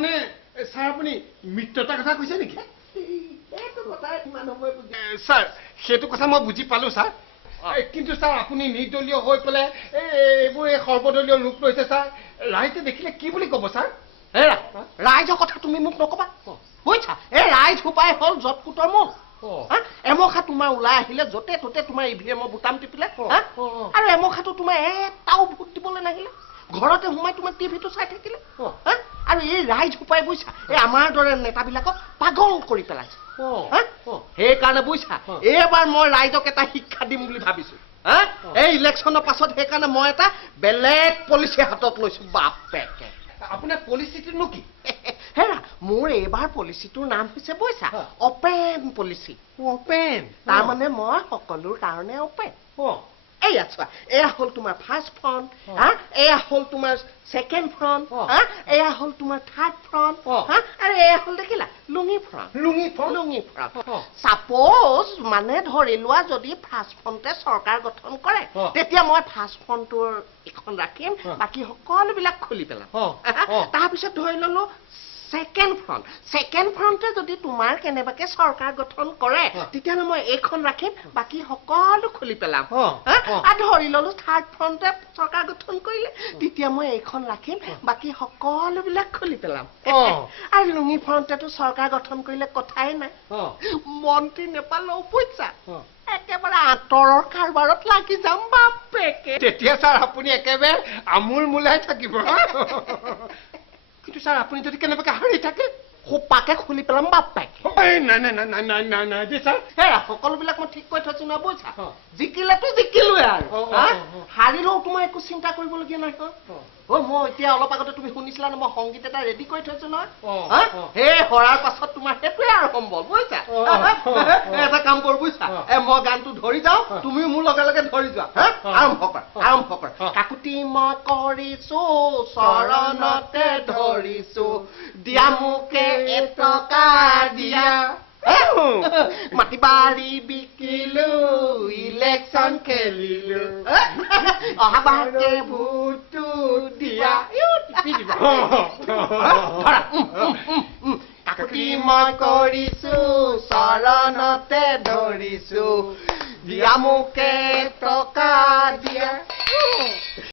মানে স্যাৰ আপুনি মিত্ৰতাৰ কথা কৈছে নেকি স্যাৰ সেইটো কথা মই বুজি পালো স্যাৰ কিন্তু স্যাৰ আপুনি নিৰ্দলীয় হৈ পেলাই এইবোৰ সৰ্বদলীয় ৰূপ লৈছে স্যাৰ ৰাইজে দেখিলে কি বুলি ক'ব স্যাৰ ৰাইজৰ কথা তুমি মোক নকবা বুজিছা এই ৰাইজ সোপাই হ'ল জটকুটৰ মূল এমখা তোমাৰ ওলাই আহিলে য'তে ত'তে তোমাৰ ইভিএমৰ বুটাম টিপিলে আৰু এমখাটো তোমাৰ এটাও ভোট দিবলৈ নাহিলে ঘৰতে সোমাই তোমাৰ টিভিটো চাই থাকিলে আৰু এই ৰাইজ সোপাই বুজিছা এই আমাৰ দৰে নেতাবিলাকক পাগল কৰি পেলাইছে সেইকাৰণে বুজিছা এইবাৰ মই ৰাইজক এটা শিক্ষা দিম বুলি ভাবিছো এই ইলেকশ্যনৰ পাছত সেইকাৰণে মই এটা বেলেগ পলিচি হাতত লৈছো বাপেকে আপোনাৰ পলিচিটোনো কি হেৰা মোৰ এইবাৰ পলিচিটোৰ নাম হৈছে বুজিছা অপেন পলিচি অপেন তাৰমানে মই সকলোৰ কাৰণে অপেন এয়া চোৱা এয়া হ'ল তোমাৰ ফাৰ্ষ্ট ফ্ৰণ্ট এয়া হ'ল তোমাৰ ছেকেণ্ড ফ্ৰণ্ট এয়া হ'ল তোমাৰ থাৰ্ড ফ্ৰণ্ট আৰু এয়া হ'ল দেখিলা লুঙি ফ্ৰণ্ট চাপ'জ মানে ধৰি লোৱা যদি ফাৰ্ষ্ট ফ্ৰণ্টে চৰকাৰ গঠন কৰে তেতিয়া মই ফাৰ্ষ্ট ফ্ৰণ্টটোৰ এখন ৰাখিম বাকী সকলোবিলাক খুলি পেলাম তাৰপিছত ধৰি ললো ছেকেণ্ড ফ্ৰণ্টে যদি তোমাৰ কেনেবাকে চৰকাৰ গঠন কৰে তেতিয়াহ'লে মই এইখন ৰাখিম বাকী সকলো খুলি পেলাম আৰু ধৰি ললো থাৰ্ড ফ্ৰণ্টে চৰকাৰ গঠন কৰিলে তেতিয়া মই এইখন ৰাখিম বাকী সকলোবিলাক খুলি পেলাম আৰু লুঙি ফ্ৰণ্টেতো চৰকাৰ গঠন কৰিলে কথাই নাই মন্ত্ৰী নেপালেও পইচা একেবাৰে আঁতৰৰ কাৰবাৰত লাগি যাম বাপেকে তেতিয়া ছাৰ আপুনি একেবাৰে আমোল মোলাই থাকিব কিন্তু ছাৰ আপুনি যদি কেনেবাকে হাৰি থাকে সোপাকে খুলি পেলাম বাপেক নাই ছাৰ হেৰা সকলোবিলাক মই ঠিক কৰি থৈছো নহয় বুজিছা জিকিলেতো জিকিলোৱে আৰু হাৰিলেও তোমাৰ একো চিন্তা কৰিবলগীয়া নাই মই এতিয়া অলপ আগতে তুমি শুনিছিলা ন মই সংগীত এটা ৰেডি কৰি থৈছো নহয় সেই হৰাৰ পাছত তোমাৰ সেইটোৱে আৰু সম্ভৱ বুজিছা এটা কাম কৰো বুজিছা মই গানটো ধৰি যাওঁ তুমিও মোৰ লগে লগে ধৰি যোৱা আৰম্ভ কৰা কাকুতি মই কৰিছো চৰণতে ধৰিছো দিয়া মোকে এটকা দিয়া মাটি বাৰী বিকিলো ইলেকশ্যন খেলিলো অহাবাৰকে ভোটটো দিয়া কাকুতি মই কৰিছো চৰণতে ধৰিছো দিয়া মোকে টকা দিয়া